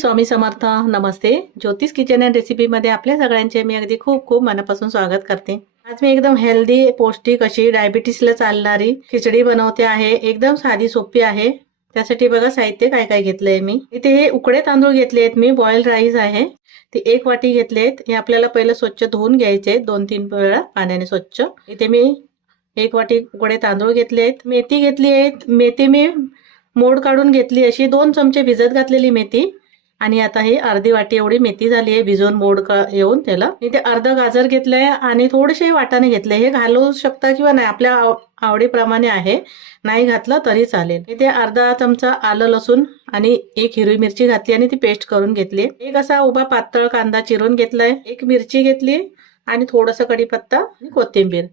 स्वामी समर्थ नमस्ते. ज्योतिष kitchen and रेसिपीमध्ये आपल्या सगळ्यांचे मी अगदी खूप खूप मनापासून स्वागत करते. आज मी एकदम हेल्दी पौष्टिक अशी डायबिटीसला चालणारी खिचडी बनवते आहे. एकदम साधी सोपी आहे. त्यासाठी बघा साहित्य काय काय घेतलंय मी. इथे हे उकडे तांदूळ घेतले आहेत मी. बॉईल राईस आहे. ते एक वाटी घेतले आहेत. हे आपल्याला पहिलं स्वच्छ धुवून घ्यायचे दोन तीन वेळा पाण्याने स्वच्छ. इथे मी एक वाटी उकडे तांदूळ घेतले आहेत. मेथी घेतली आहेत. मेथी मी मोड काढून घेतली अशी दोन चमचे भिजत घातलेली मेथी. आणि आता ही अर्धी वाटी एवढी मेथी झाली आहे भिजवून मोड येऊन त्याला. इथे अर्ध गाजर घेतलंय आणि थोडेसे वाटाणे घेतले. हे घालू शकता किंवा नाही आपल्या आव- आवडीप्रमाणे आहे. नाही घातलं तरी चालेल. इथे अर्धा चमचा आलं लसूण आणि एक हिरवी मिरची घातली आणि ती पेस्ट करून घेतली. एक असा उभा पातळ कांदा चिरून घेतलाय. एक मिरची घेतली आणि थोडंसं कढीपत्ता आणि कोथिंबीर.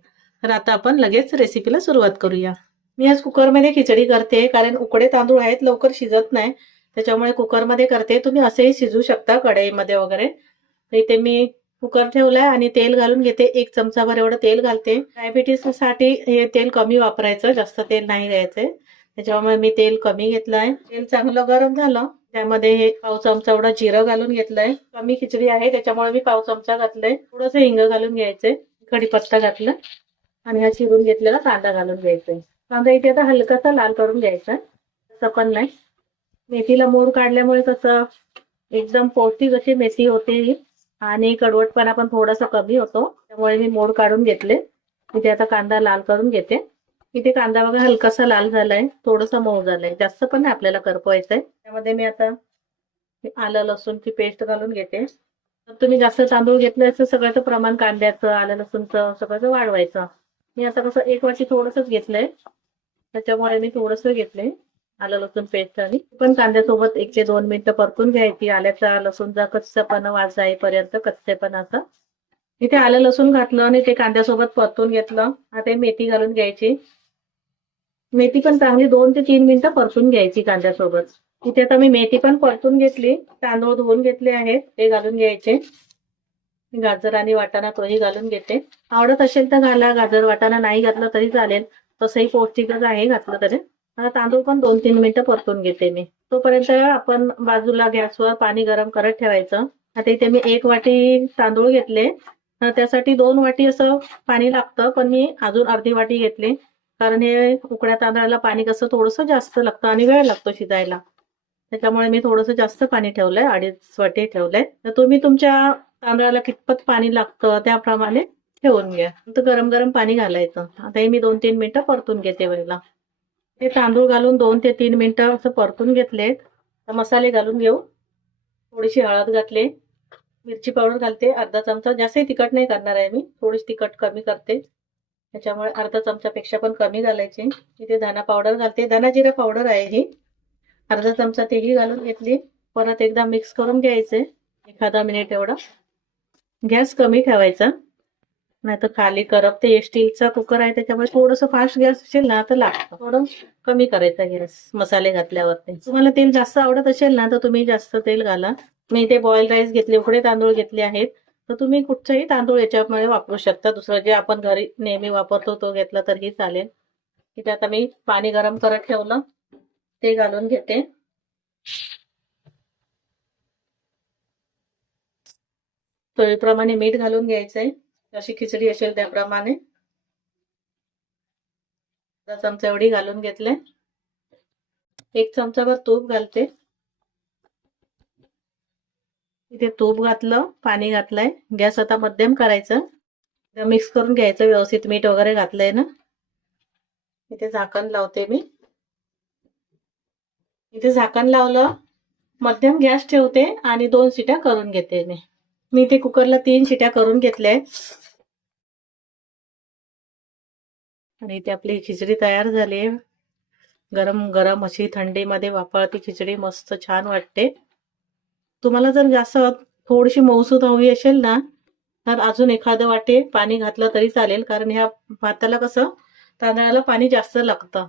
तर आता आपण लगेच रेसिपीला सुरुवात करूया. मी आज कुकरमध्ये खिचडी करते कारण उकडे तांदूळ आहेत लवकर शिजत नाही. त्याच्यामुळे कुकरमध्ये करते. तुम्ही असेही शिजू शकता कढईमध्ये वगैरे. इथे मी कुकर ठेवलाय आणि तेल घालून घेते. एक चमचाभर एवढं तेल घालते. डायबिटीससाठी हे तेल कमी वापरायचं. जास्त तेल नाही घ्यायचंय त्याच्यामुळे मी तेल कमी घेतलंय. तेल चांगलं गरम झालं. त्यामध्ये हे पाव चमचा एवढा जिरं घालून घेतलंय. कमी खिचडी आहे. त्याच्यामुळे मी पाव चमचा घातलंय. थोडस हिंग घालून घ्यायचंय कढीपत्ता घातलं. आणि हा चिरून घेतलेला कांदा घालून घ्यायचा कांदा इथे आता हलकासा लाल करून घ्यायचा तसं पण नाही. मेथीला मोड काढल्यामुळे कसं एकदम पौष्टिक अशी मेथी होते आणि कडवटपणा पण थोडासा कमी होतो. त्यामुळे मी मोड काढून घेतले. इथे आता कांदा लाल करून घेते. इथे कांदा बघा हलकासा लाल झालाय. थोडासा मऊ झालाय. जास्त पण नाही आपल्याला करपवायचंय. त्यामध्ये मी आता आलं लसूणची पेस्ट घालून घेते. तर तुम्ही जास्त तांदूळ घेतले असं सगळ्याचं प्रमाण कांद्याचं आलं लसूणचं सगळ्याचं वाढवायचं. मी आता कसं एक वाटी थोडंसंच घेतलंय. त्याच्यामुळे मी थोडंसं घेतलंय. आलं लसूण पेस्ट आणि पण कांद्यासोबत एक ते दोन मिनिटं परतून घ्यायची. आल्याचा लसूणचा कच्चापणा वास जाईपर्यंत असं इथे आलं लसूण घातलं आणि ते कांद्यासोबत परतून घेतलं. आता मेथी घालून घ्यायची. मेथी पण चांगली दोन ते तीन मिनिटं परतून घ्यायची कांद्यासोबत. इथे आता मी मेथी पण परतून घेतली. तांदूळ धुवून घेतले आहेत ते घालून घ्यायचे. गाजर आणि वाटाणा तोही घालून घेते. आवडत असेल तर घाला. गाजर वाटाणा नाही घातलं तरी चालेल. तसंही पौष्टिकच आहे घातलं तरी. आता तांदूळ पण दोन तीन मिनिटं परतून घेते मी. तोपर्यंत आपण बाजूला गॅसवर पाणी गरम करत ठेवायचं. आता इथे मी एक वाटी तांदूळ घेतले. त्यासाठी दोन वाटी असं पाणी लागतं पण मी अजून अर्धी वाटी घेतली. कारण हे उकड्या तांदळाला पाणी कसं थोडंसं जास्त लागतं आणि वेळ लागतो शिजायला. त्याच्यामुळे मी थोडंसं जास्त पाणी ठेवलंय अडीच वाटी ठेवलंय. तर तुम्ही तुमच्या तांदळाला कितपत पाणी लागतं त्याप्रमाणे ठेवून घ्या. तर गरम गरम पाणी घालायचं. आता हे मी दोन तीन मिनिटं परतून घेते वेळेला. ते तांदूळ घालून दोन ते तीन मिनिटं असं परतून घेतले तर मसाले घालून घेऊ. थोडीशी हळद घातले. मिरची पावडर घालते. अर्धा चमचा जास्तही तिखट नाही करणार आहे मी. थोडीशी तिखट कमी करते. त्याच्यामुळे अर्धा चमचापेक्षा पण कमी घालायची. इथे धना पावडर घालते. धना जिरा पावडर आहे ही. अर्धा चमचा तेही घालून घेतली. परत एकदा मिक्स करून घ्यायचे. एखादा मिनिट एवढा. गॅस कमी ठेवायचा. नाही तर खाली करपते स्टीलचा कुकर आहे त्याच्यामुळे थोडस फास्ट गॅस असेल ना तर लागतं. थोडं कमी करायचा गॅस मसाले घातल्यावरती तुम्हाला तेल जास्त आवडत असेल ना तर तुम्ही जास्त तेल घाला. मी इथे बॉईल राईस घेतले उकडे तांदूळ घेतले आहेत. तर तुम्ही कुठचाही तांदूळ याच्यामध्ये वापरू शकता. दुसरं जे आपण घरी नेहमी वापरतो तो घेतला तरीही चालेल. इथे आता मी पाणी गरम करत ठेवलं. ते घालून घेते. चवीप्रमाणे मीठ घालून घ्यायचंय. जशी खिचडी असेल त्याप्रमाणे. अर्धा चमचा एवढी घालून घेतले. एक चमचाभर तूप घालते. इथे तूप घातलं पाणी घातलंय. गॅस आता मध्यम करायचं. मिक्स करून घ्यायचं व्यवस्थित मीठ वगैरे घातलंय ना. इथे झाकण लावते मी. इथे झाकण लावलं मध्यम गॅस ठेवते आणि दोन शिट्या करून घेते मी. मी इथे कुकरला तीन शिट्या करून घेतल्या आणि इथे आपली खिचडी तयार झाली आहे. गरम गरम अशी थंडीमध्ये वापरती खिचडी मस्त छान वाटते. तुम्हाला जर जास्त थोडीशी मौसूद हवी असेल ना तर अजून एखादं वाटे पाणी घातलं तरी चालेल कारण ह्या भाताला कसं तांदळाला पाणी जास्त लागतं.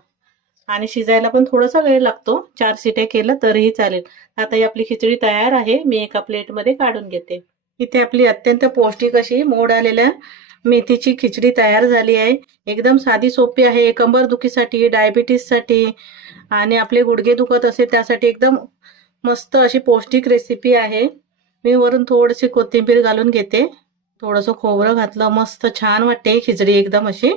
आणि शिजायला पण थोडासा वेळ लागतो. चार सिट्या केलं तरीही चालेल. आता ही आपली खिचडी तयार आहे. मी एका प्लेटमध्ये काढून घेते. इथे आपली अत्यंत पौष्टिक अशी मोड आलेल्या मेथीची खिचडी तयार झाली आहे. एकदम साधी सोपी आहे. कंबर दुखीसाठी डायबिटीससाठी आणि आपले गुडघे दुखत असेल त्यासाठी एकदम मस्त अशी पौष्टिक रेसिपी आहे. मी वरून थोडीशी कोथिंबीर घालून घेते. थोडंसं खोबरं घातलं. मस्त छान वाटते खिचडी एकदम अशी.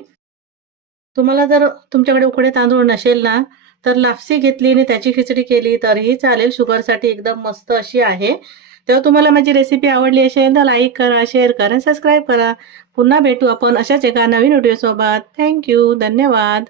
तुम्हाला जर तुमच्याकडे उकडे तांदूळ नसेल ना तर लापसी घेतली आणि त्याची खिचडी केली तरीही चालेल. शुगरसाठी एकदम मस्त अशी आहे. तेव्हा तुम्हाला माझी रेसिपी आवडली असेल तर लाईक करा शेअर करा सबस्क्राईब करा. पुन्हा भेटू आपण अशाच एका नवीन व्हिडिओसोबत थँक्यू धन्यवाद.